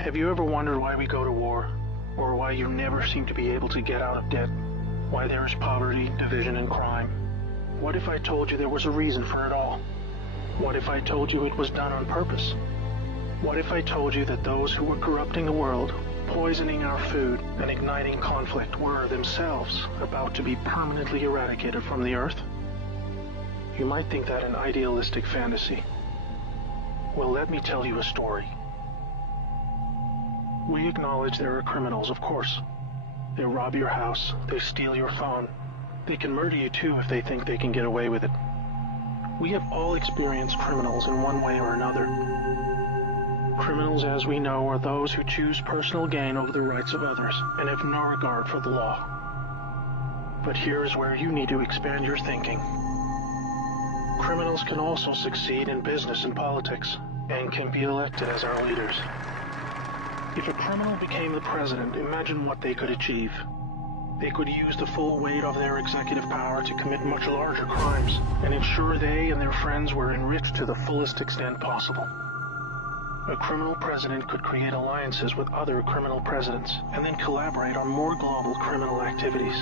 Have you ever wondered why we go to war? Or why you never seem to be able to get out of debt? Why there is poverty, division, and crime? What if I told you there was a reason for it all? What if I told you it was done on purpose? What if I told you that those who were corrupting the world, poisoning our food, and igniting conflict were themselves about to be permanently eradicated from the earth? You might think that an idealistic fantasy. Well, let me tell you a story. We acknowledge there are criminals, of course. They rob your house, they steal your phone. They can murder you too if they think they can get away with it. We have all experienced criminals in one way or another. Criminals, as we know, are those who choose personal gain over the rights of others and have no regard for the law. But here is where you need to expand your thinking. Criminals can also succeed in business and politics and can be elected as our leaders. If a criminal became the president, imagine what they could achieve. They could use the full weight of their executive power to commit much larger crimes and ensure they and their friends were enriched to the fullest extent possible. A criminal president could create alliances with other criminal presidents and then collaborate on more global criminal activities.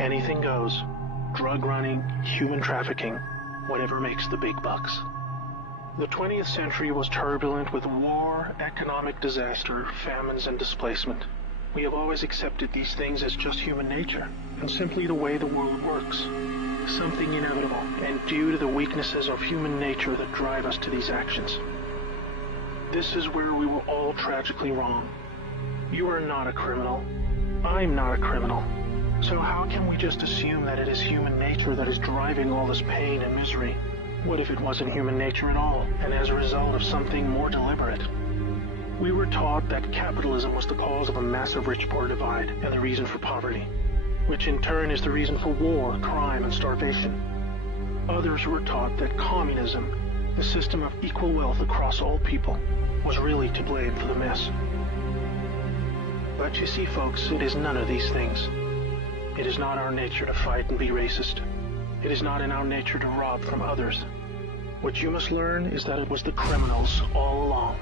Anything goes. Drug running, human trafficking, whatever makes the big bucks. The 20th century was turbulent with war, economic disaster, famines, and displacement. We have always accepted these things as just human nature, and simply the way the world works. Something inevitable, and due to the weaknesses of human nature that drive us to these actions. This is where we were all tragically wrong. You are not a criminal. I'm not a criminal. So how can we just assume that it is human nature that is driving all this pain and misery? What if it wasn't human nature at all, and as a result of something more deliberate? We were taught that capitalism was the cause of a massive rich-poor divide and the reason for poverty, which in turn is the reason for war, crime, and starvation. Others were taught that communism, the system of equal wealth across all people, was really to blame for the mess. But you see, folks, it is none of these things. It is not our nature to fight and be racist. It is not in our nature to rob from others. What you must learn is that it was the criminals all along.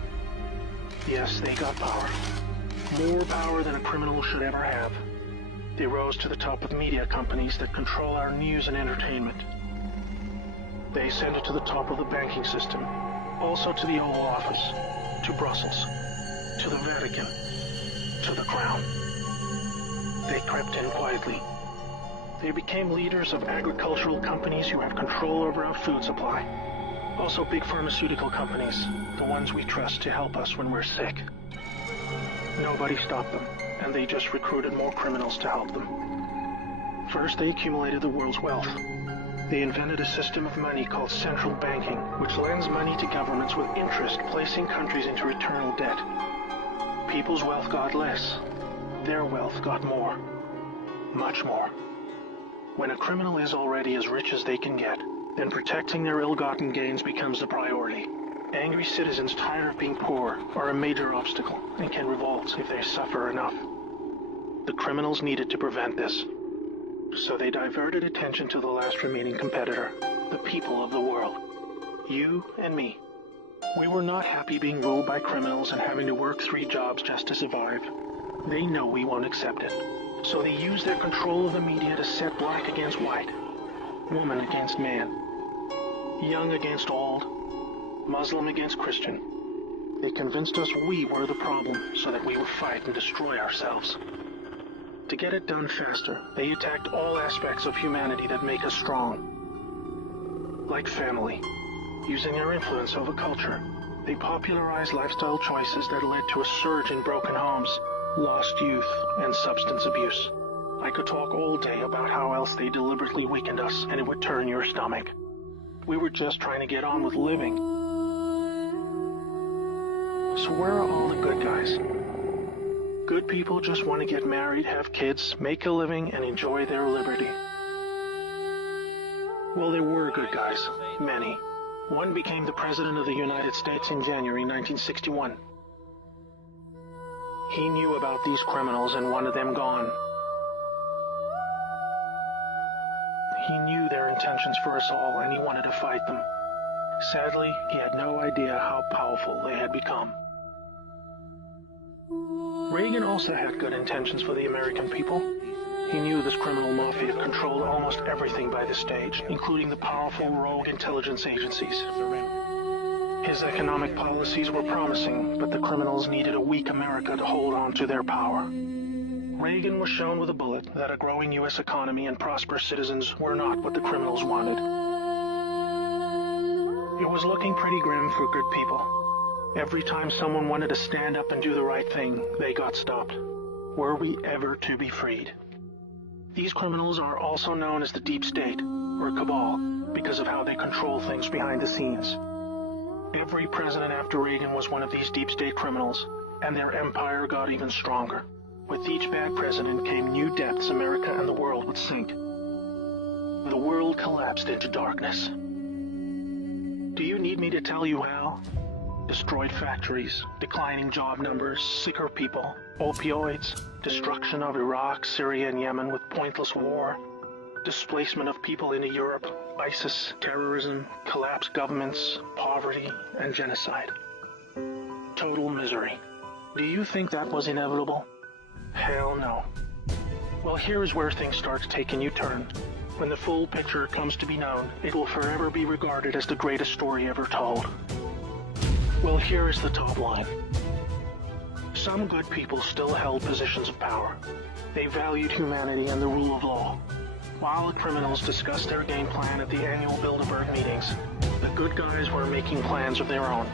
Yes, they got power. More power than a criminal should ever have. They rose to the top of media companies that control our news and entertainment. They ascended to the top of the banking system, also to the Oval Office, to Brussels, to the Vatican, to the Crown. They crept in quietly. They became leaders of agricultural companies who have control over our food supply. Also big pharmaceutical companies, the ones we trust to help us when we're sick. Nobody stopped them, and they just recruited more criminals to help them. First, they accumulated the world's wealth. They invented a system of money called central banking, which lends money to governments with interest, placing countries into eternal debt. People's wealth got less. Their wealth got more. Much more. When a criminal is already as rich as they can get, then protecting their ill-gotten gains becomes the priority. Angry citizens tired of being poor are a major obstacle and can revolt if they suffer enough. The criminals needed to prevent this. So they diverted attention to the last remaining competitor, the people of the world. You and me. We were not happy being ruled by criminals and having to work 3 jobs just to survive. They know we won't accept it. So they use their control of the media to set black against white, woman against man, young against old, Muslim against Christian. They convinced us we were the problem so that we would fight and destroy ourselves. To get it done faster, they attacked all aspects of humanity that make us strong. Like family, using their influence over culture, they popularized lifestyle choices that led to a surge in broken homes, lost youth, and substance abuse. I could talk all day about how else they deliberately weakened us, and it would turn your stomach. We were just trying to get on with living. So where are all the good guys? Good people just want to get married, have kids, make a living, and enjoy their liberty. Well, there were good guys. Many. One became the President of the United States in January 1961. He knew about these criminals and wanted them gone. He knew their intentions for us all, and he wanted to fight them. Sadly, he had no idea how powerful they had become. Reagan also had good intentions for the American people. He knew this criminal mafia controlled almost everything by this stage, including the powerful rogue intelligence agencies. His economic policies were promising, but the criminals needed a weak America to hold on to their power. Reagan was shown with a bullet that a growing U.S. economy and prosperous citizens were not what the criminals wanted. It was looking pretty grim for good people. Every time someone wanted to stand up and do the right thing, they got stopped. Were we ever to be freed? These criminals are also known as the Deep State, or Cabal, because of how they control things behind the scenes. Every president after Reagan was one of these Deep State criminals, and their empire got even stronger. With each bad president came new depths America and the world would sink. The world collapsed into darkness. Do you need me to tell you how? Destroyed factories, declining job numbers, sicker people, opioids, destruction of Iraq, Syria, and Yemen with pointless war, displacement of people into Europe, ISIS, terrorism, collapsed governments, poverty, and genocide. Total misery. Do you think that was inevitable? Hell no. Well, here is where things start to take a new turn. When the full picture comes to be known, it will forever be regarded as the greatest story ever told. Well, here is the top line. Some good people still held positions of power. They valued humanity and the rule of law. While the criminals discussed their game plan at the annual Bilderberg meetings, the good guys were making plans of their own.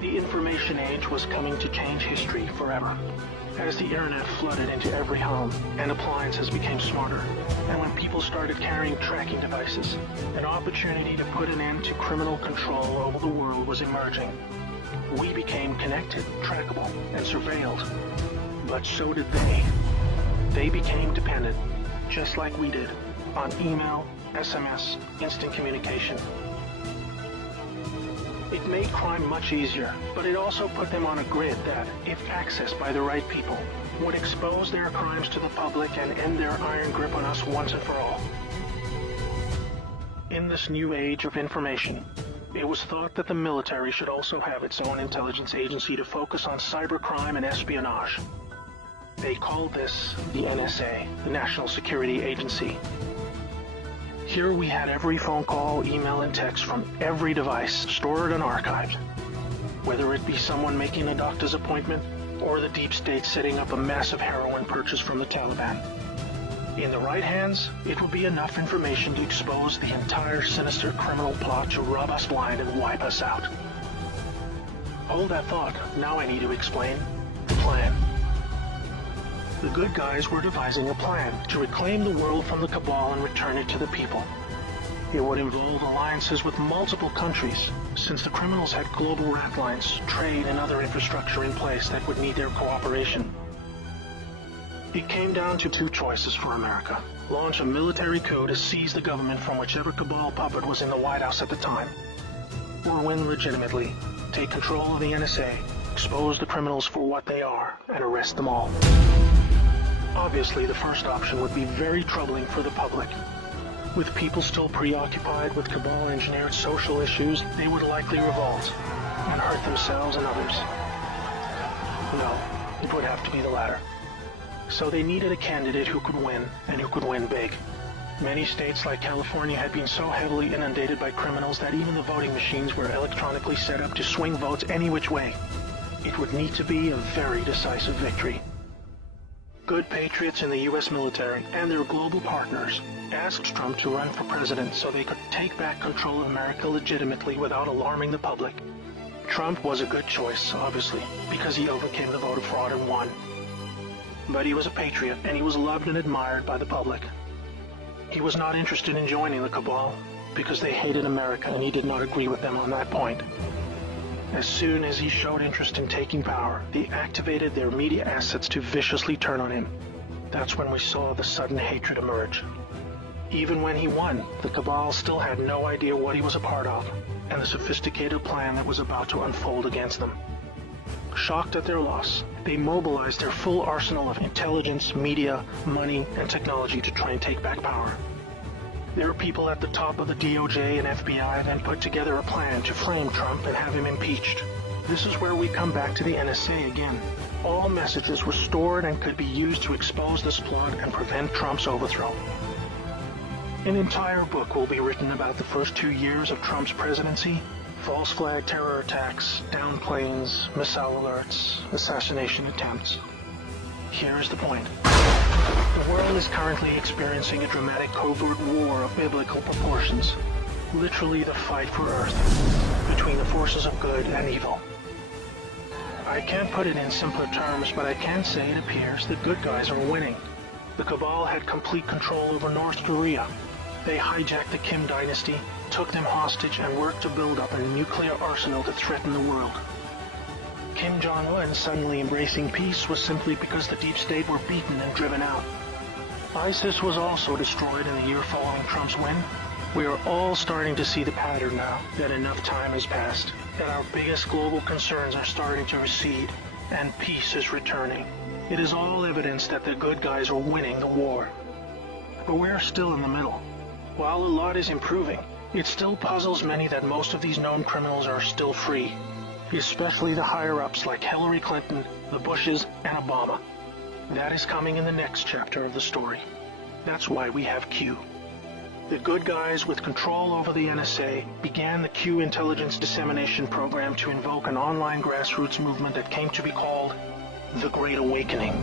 The information age was coming to change history forever. As the internet flooded into every home and appliances became smarter, and when people started carrying tracking devices, an opportunity to put an end to criminal control over the world was emerging. We became connected, trackable, and surveilled. But so did they. They became dependent, just like we did, on email, SMS, instant communication. It made crime much easier, but it also put them on a grid that, if accessed by the right people, would expose their crimes to the public and end their iron grip on us once and for all. In this new age of information, it was thought that the military should also have its own intelligence agency to focus on cybercrime and espionage. They called this the NSA, the National Security Agency. Here we had every phone call, email, and text from every device stored and archived. Whether it be someone making a doctor's appointment, or the deep state setting up a massive heroin purchase from the Taliban. In the right hands, it would be enough information to expose the entire sinister criminal plot to rob us blind and wipe us out. Hold that thought. Now I need to explain the plan. The good guys were devising a plan to reclaim the world from the cabal and return it to the people. It would involve alliances with multiple countries, since the criminals had global rat lines, trade, and other infrastructure in place that would need their cooperation. It came down to two choices for America. Launch a military coup to seize the government from whichever cabal puppet was in the White House at the time. Or win legitimately, take control of the NSA, expose the criminals for what they are, and arrest them all. Obviously, the first option would be very troubling for the public. With people still preoccupied with cabal-engineered social issues, they would likely revolt and hurt themselves and others. No, it would have to be the latter. So they needed a candidate who could win, and who could win big. Many states like California had been so heavily inundated by criminals that even the voting machines were electronically set up to swing votes any which way. It would need to be a very decisive victory. Good patriots in the U.S. military and their global partners asked Trump to run for president so they could take back control of America legitimately without alarming the public. Trump was a good choice, obviously, because he overcame the voter fraud and won. But he was a patriot, and he was loved and admired by the public. He was not interested in joining the cabal, because they hated America and he did not agree with them on that point. As soon as he showed interest in taking power, they activated their media assets to viciously turn on him. That's when we saw the sudden hatred emerge. Even when he won, the cabal still had no idea what he was a part of, and the sophisticated plan that was about to unfold against them. Shocked at their loss, they mobilized their full arsenal of intelligence, media, money, and technology to try and take back power. Their people at the top of the DOJ and FBI then put together a plan to frame Trump and have him impeached. This is where we come back to the NSA again. All messages were stored and could be used to expose this plot and prevent Trump's overthrow. An entire book will be written about the first 2 years of Trump's presidency. False flag terror attacks, downed planes, missile alerts, assassination attempts. Here's the point. The world is currently experiencing a dramatic covert war of biblical proportions. Literally the fight for Earth, between the forces of good and evil. I can't put it in simpler terms, but I can say it appears that good guys are winning. The cabal had complete control over North Korea. They hijacked the Kim dynasty, took them hostage, and worked to build up a nuclear arsenal to threaten the world. Kim Jong-un suddenly embracing peace was simply because the deep state were beaten and driven out. ISIS was also destroyed in the year following Trump's win. We are all starting to see the pattern now, that enough time has passed, that our biggest global concerns are starting to recede, and peace is returning. It is all evidence that the good guys are winning the war. But we're still in the middle. While a lot is improving, it still puzzles many that most of these known criminals are still free, especially the higher-ups like Hillary Clinton, the Bushes, and Obama. That is coming in the next chapter of the story. That's why we have Q. The good guys with control over the NSA began the Q intelligence dissemination program to invoke an online grassroots movement that came to be called the Great Awakening.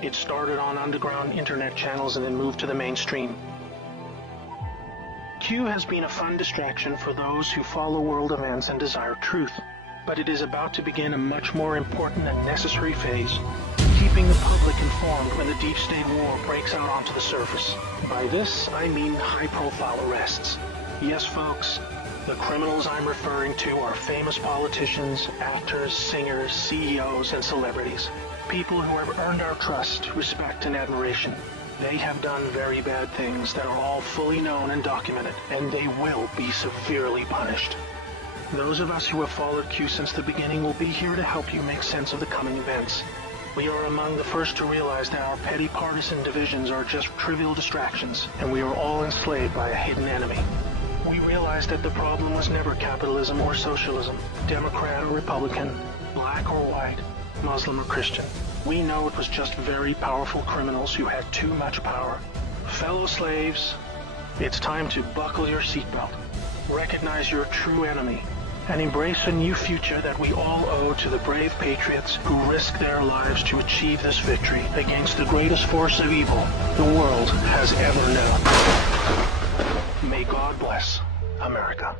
It started on underground internet channels and then moved to the mainstream. Q has been a fun distraction for those who follow world events and desire truth, but it is about to begin a much more important and necessary phase, keeping the public informed when the deep state war breaks out onto the surface. By this, I mean high-profile arrests. Yes, folks, the criminals I'm referring to are famous politicians, actors, singers, CEOs, and celebrities. People who have earned our trust, respect, and admiration. They have done very bad things that are all fully known and documented, and they will be severely punished. Those of us who have followed Q since the beginning will be here to help you make sense of the coming events. We are among the first to realize that our petty partisan divisions are just trivial distractions, and we are all enslaved by a hidden enemy. We realized that the problem was never capitalism or socialism, Democrat or Republican, black or white, Muslim or Christian. We know it was just very powerful criminals who had too much power. Fellow slaves, it's time to buckle your seatbelt, recognize your true enemy, and embrace a new future that we all owe to the brave patriots who risked their lives to achieve this victory against the greatest force of evil the world has ever known. May God bless America.